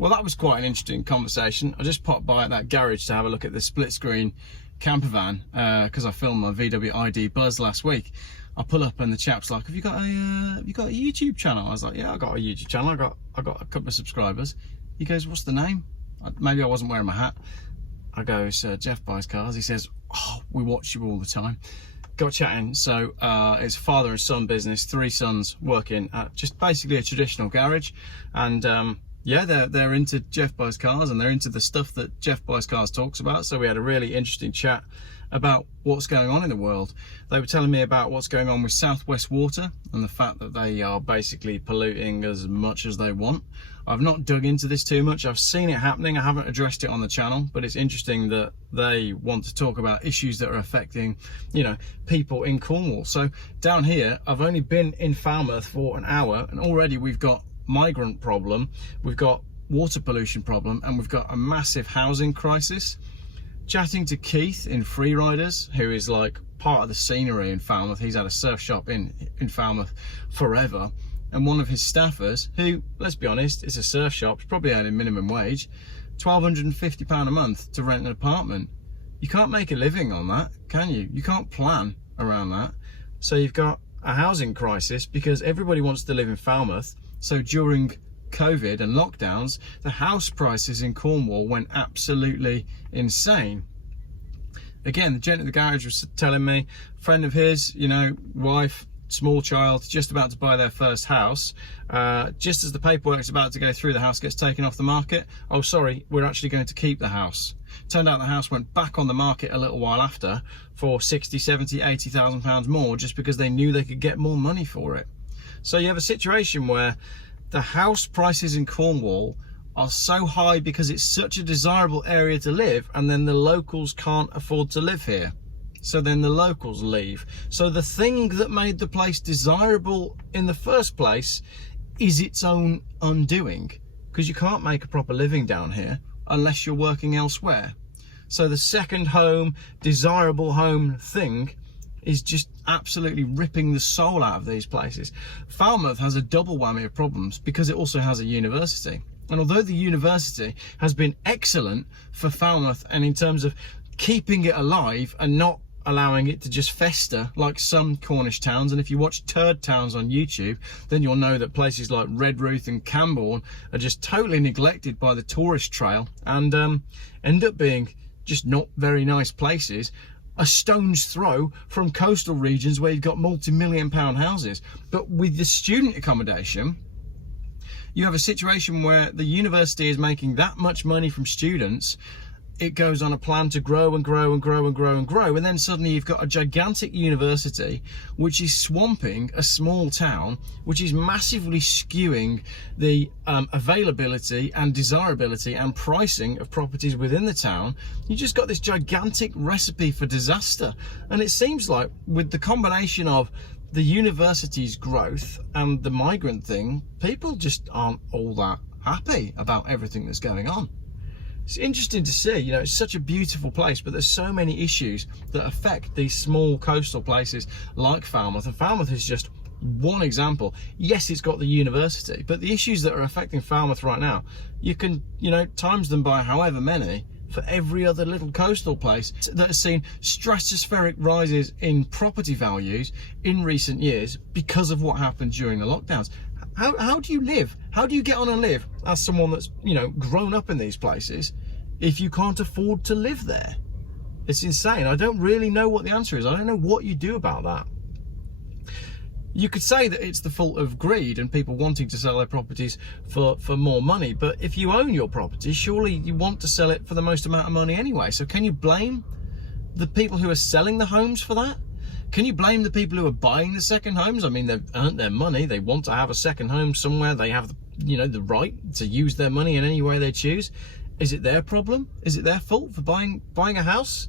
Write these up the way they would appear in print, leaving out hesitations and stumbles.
Well, that was quite an interesting conversation. I just popped by at that garage to have a look at the split screen camper van because I filmed my VW ID Buzz last week. I pull up and the chap's like, have you got a YouTube channel? I was like, yeah, I got a YouTube channel. I got a couple of subscribers. He goes, what's the name? Maybe I wasn't wearing my hat. I go, Geoff Buys Cars. He says, oh, we watch you all the time. Got chatting. So it's father and son business, 3 sons working at just basically a traditional garage. And yeah, they're into Geoff Buys Cars and they're into the stuff that Geoff Buys Cars talks about. So we had a really interesting chat about what's going on in the world. They were telling me about what's going on with Southwest Water and the fact that they are basically polluting as much as they want. I've not dug into this too much. I've seen it happening. I haven't addressed it on the channel, but it's interesting that they want to talk about issues that are affecting, you know, people in Cornwall. So down here, I've only been in Falmouth for an hour and already we've got migrant problem, we've got water pollution problem, and we've got a massive housing crisis. Chatting to Keith in Freeriders, who is like part of the scenery in Falmouth. He's had a surf shop in Falmouth forever, and one of his staffers, who, let's be honest, is a surf shop, probably earning minimum wage, £1,250 a month to rent an apartment. You can't make a living on that, can you? You can't plan around that. So you've got a housing crisis because everybody wants to live in Falmouth. So during COVID and lockdowns, the house prices in Cornwall went absolutely insane. Again, the gent at the garage was telling me, friend of his, you know, wife, small child, just about to buy their first house. Just as the paperwork's about to go through, the house gets taken off the market. Oh, sorry, we're actually going to keep the house. Turned out the house went back on the market a little while after for 60, 70, 80,000 pounds more, just because they knew they could get more money for it. So you have a situation where the house prices in Cornwall are so high because it's such a desirable area to live, and then the locals can't afford to live here. So then the locals leave. So the thing that made the place desirable in the first place is its own undoing, because you can't make a proper living down here unless you're working elsewhere. So the second home, desirable home thing is just absolutely ripping the soul out of these places. Falmouth has a double whammy of problems because it also has a university. And although the university has been excellent for Falmouth and in terms of keeping it alive and not allowing it to just fester like some Cornish towns, and if you watch turd towns on YouTube, then you'll know that places like Redruth and Camborne are just totally neglected by the tourist trail and end up being just not very nice places, a stone's throw from coastal regions where you've got multi-million-pound houses. But with the student accommodation, you have a situation where the university is making that much money from students. It goes on a plan to grow and grow and grow and grow and grow, and then suddenly you've got a gigantic university which is swamping a small town, which is massively skewing the availability and desirability and pricing of properties within the town. You just got this gigantic recipe for disaster. And it seems like with the combination of the university's growth and the migrant thing, people just aren't all that happy about everything that's going on. It's interesting to see, you know, it's such a beautiful place, but there's so many issues that affect these small coastal places like Falmouth, and Falmouth is just one example. Yes, it's got the university, but the issues that are affecting Falmouth right now, you can, you know, times them by however many for every other little coastal place that has seen stratospheric rises in property values in recent years because of what happened during the lockdowns. How do you live? How do you get on and live as someone that's, you know, grown up in these places if you can't afford to live there? It's insane. I don't really know what the answer is. I don't know what you do about that. You could say that it's the fault of greed and people wanting to sell their properties for more money, but if you own your property, surely you want to sell it for the most amount of money anyway. So can you blame the people who are selling the homes for that? Can you blame the people who are buying the second homes? I mean, they've earned their money. They want to have a second home somewhere. They have, you know, the right to use their money in any way they choose. Is it their problem? Is it their fault for buying a house?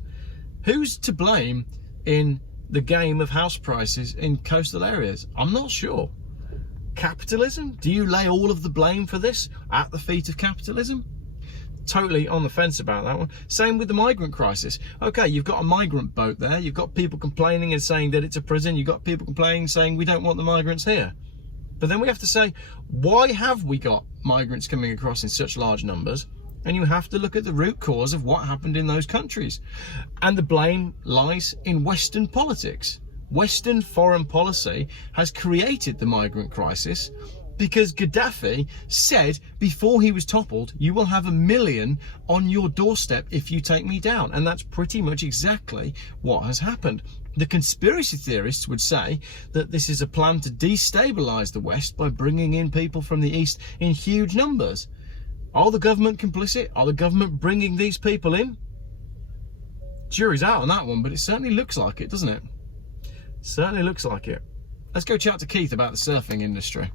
Who's to blame in the game of house prices in coastal areas? I'm not sure. Capitalism? Do you lay all of the blame for this at the feet of capitalism? Totally on the fence about that one. Same with the migrant crisis. Okay, you've got a migrant boat there. You've got people complaining and saying that it's a prison. You've got people complaining saying we don't want the migrants here. But then we have to say, why have we got migrants coming across in such large numbers? And you have to look at the root cause of what happened in those countries. And the blame lies in Western politics. Western foreign policy has created the migrant crisis because Gaddafi said before he was toppled, you will have 1 million on your doorstep if you take me down. And that's pretty much exactly what has happened. The conspiracy theorists would say that this is a plan to destabilize the West by bringing in people from the East in huge numbers. Are the government complicit? Are the government bringing these people in? Jury's out on that one, but it certainly looks like it, doesn't it? Certainly looks like it. Let's go chat to Keith about the surfing industry.